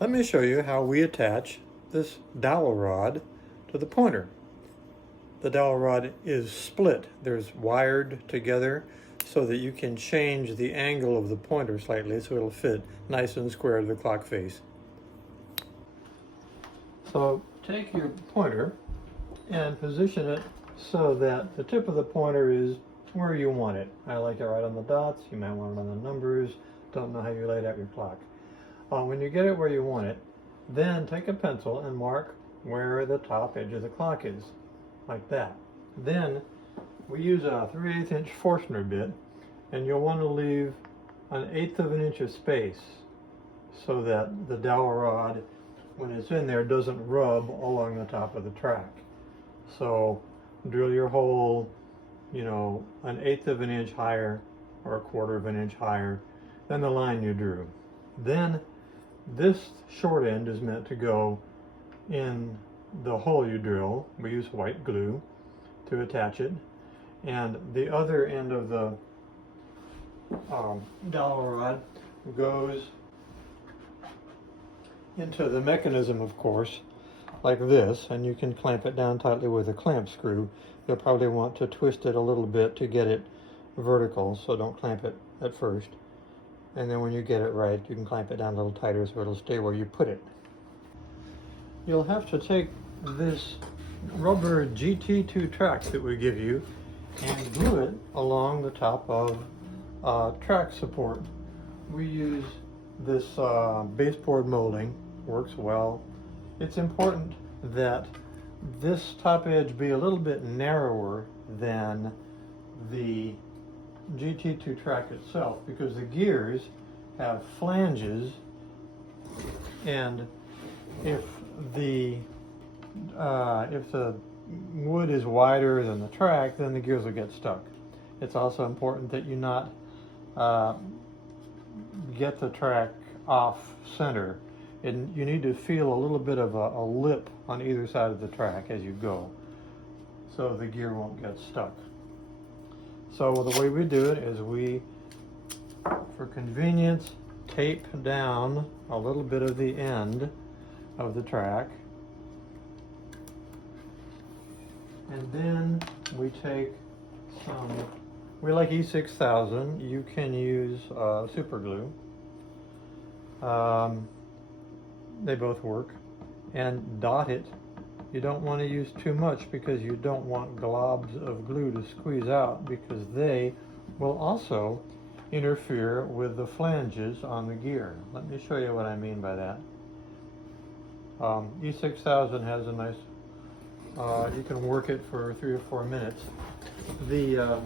Let me show you how we attach this dowel rod to the pointer. The dowel rod is split. There's wired together so that you can change the angle of the pointer slightly so it'll fit nice and square to the clock face. So take your pointer and position it so that the tip of the pointer is where you want it. I like it right on the dots. You might want it on the numbers. Don't know how you laid out your clock. When you get it where you want it, then take a pencil and mark where the top edge of the clock is, like that. Then we use a 3/8 inch Forstner bit, and you'll want to leave 1/8 of an inch of space so that the dowel rod, when it's in there, doesn't rub along the top of the track. So drill your hole, 1/8 of an inch higher or 1/4 of an inch higher than the line you drew. Then this short end is meant to go in the hole you drill. We use white glue to attach it, and the other end of the dowel rod goes into the mechanism, of course, like this, and you can clamp it down tightly with a clamp screw. You'll probably want to twist it a little bit to get it vertical, so don't clamp it at first. And then when you get it right, you can clamp it down a little tighter so it'll stay where you put it. You'll have to take this rubber GT2 track that we give you and glue it along the top of track support. We use this baseboard molding, works well. It's important that this top edge be a little bit narrower than the GT2 track itself, because the gears have flanges, and if the wood is wider than the track, then the gears will get stuck. It's also important that you not get the track off center, and you need to feel a little bit of a lip on either side of the track as you go, so the gear won't get stuck. So the way we do it is we, for convenience, tape down a little bit of the end of the track, and then we take some, we like E6000, you can use super glue. They both work, and dot it. You don't want to use too much because you don't want globs of glue to squeeze out, because they will also interfere with the flanges on the gear. Let me show you what I mean by that. E6000 has a nice, you can work it for 3 or 4 minutes. The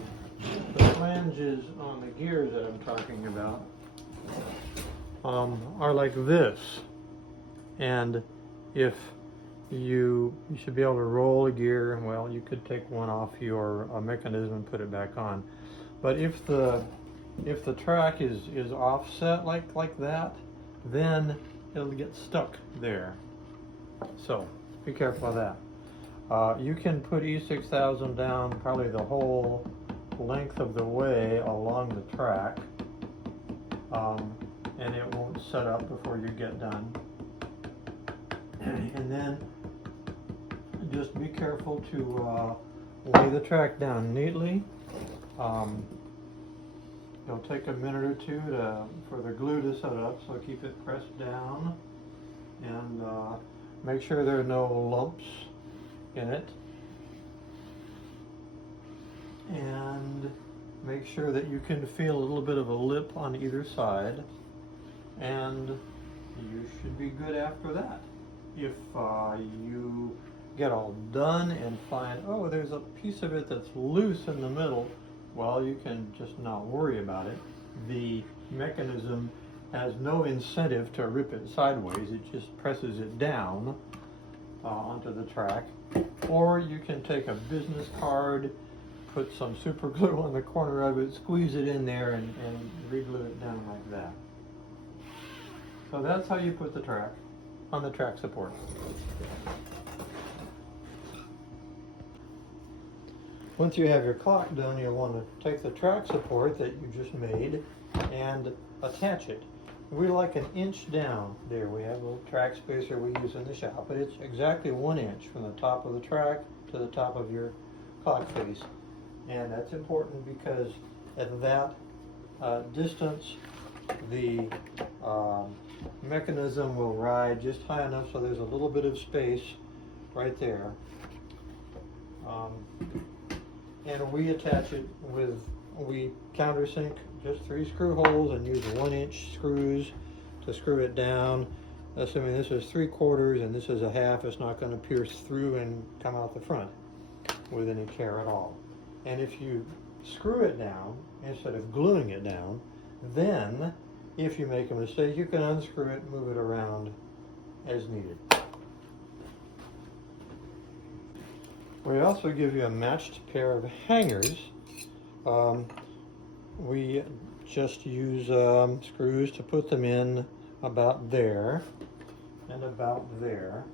flanges on the gears that I'm talking about are like this, and if you should be able to roll a gear, and well, you could take one off your mechanism and put it back on. But if the track is offset like that, then it'll get stuck there. So be careful of that. You can put E6000 down probably the whole length of the way along the track, and it won't set up before you get done. And then just be careful to lay the track down neatly. It'll take a minute or two for the glue to set up, so keep it pressed down, and make sure there are no lumps in it, and make sure that you can feel a little bit of a lip on either side, and you should be good after that. If you get all done and find, oh, there's a piece of it that's loose in the middle, well, you can just not worry about it. The mechanism has no incentive to rip it sideways. It just presses it down onto the track. Or you can take a business card, put some super glue on the corner of it, squeeze it in there, and re-glue it down like that. So that's how you put the track on the track support. Once you have your clock done, you'll want to take the track support that you just made and attach it. we like an inch down there. We have a little track spacer we use in the shop, but it's exactly 1 inch from the top of the track to the top of your clock face. And that's important because at that distance, the mechanism will ride just high enough so there's a little bit of space right there. And we attach it with, we countersink just 3 screw holes and use 1-inch screws to screw it down. Assuming this is 3/4 and this is a half, it's not going to pierce through and come out the front with any care at all. And if you screw it down instead of gluing it down, then if you make a mistake, you can unscrew it and move it around as needed. We also give you a matched pair of hangers. We just use screws to put them in about there and about there.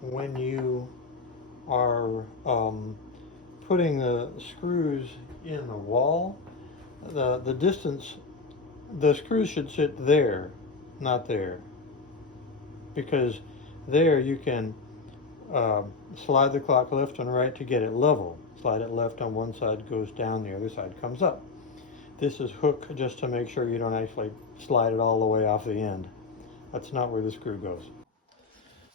When you are putting the screws in the wall, the distance, the screws should sit there, not there, because there you can slide the clock left and right to get it level. Slide it left on one side, goes down, the other side comes up. This is hook just to make sure you don't actually slide it all the way off the end. That's not where the screw goes.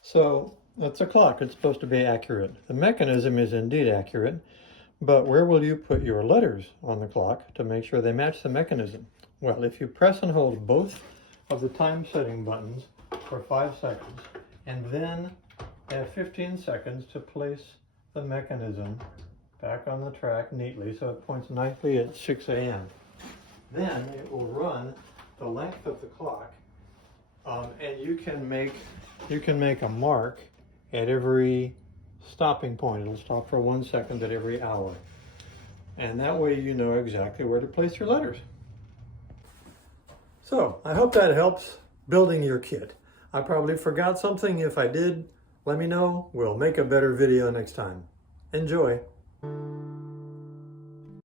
So that's a clock. It's supposed to be accurate. The mechanism is indeed accurate, but where will you put your letters on the clock to make sure they match the mechanism? Well, if you press and hold both of the time setting buttons for 5 seconds, and then have 15 seconds to place the mechanism back on the track neatly so it points nicely at 6 a.m. Then it will run the length of the clock, and you can make a mark at every stopping point. It'll stop for 1 second at every hour. And that way you know exactly where to place your letters. So I hope that helps building your kit. I probably forgot something. If I did, let me know. We'll make a better video next time. Enjoy.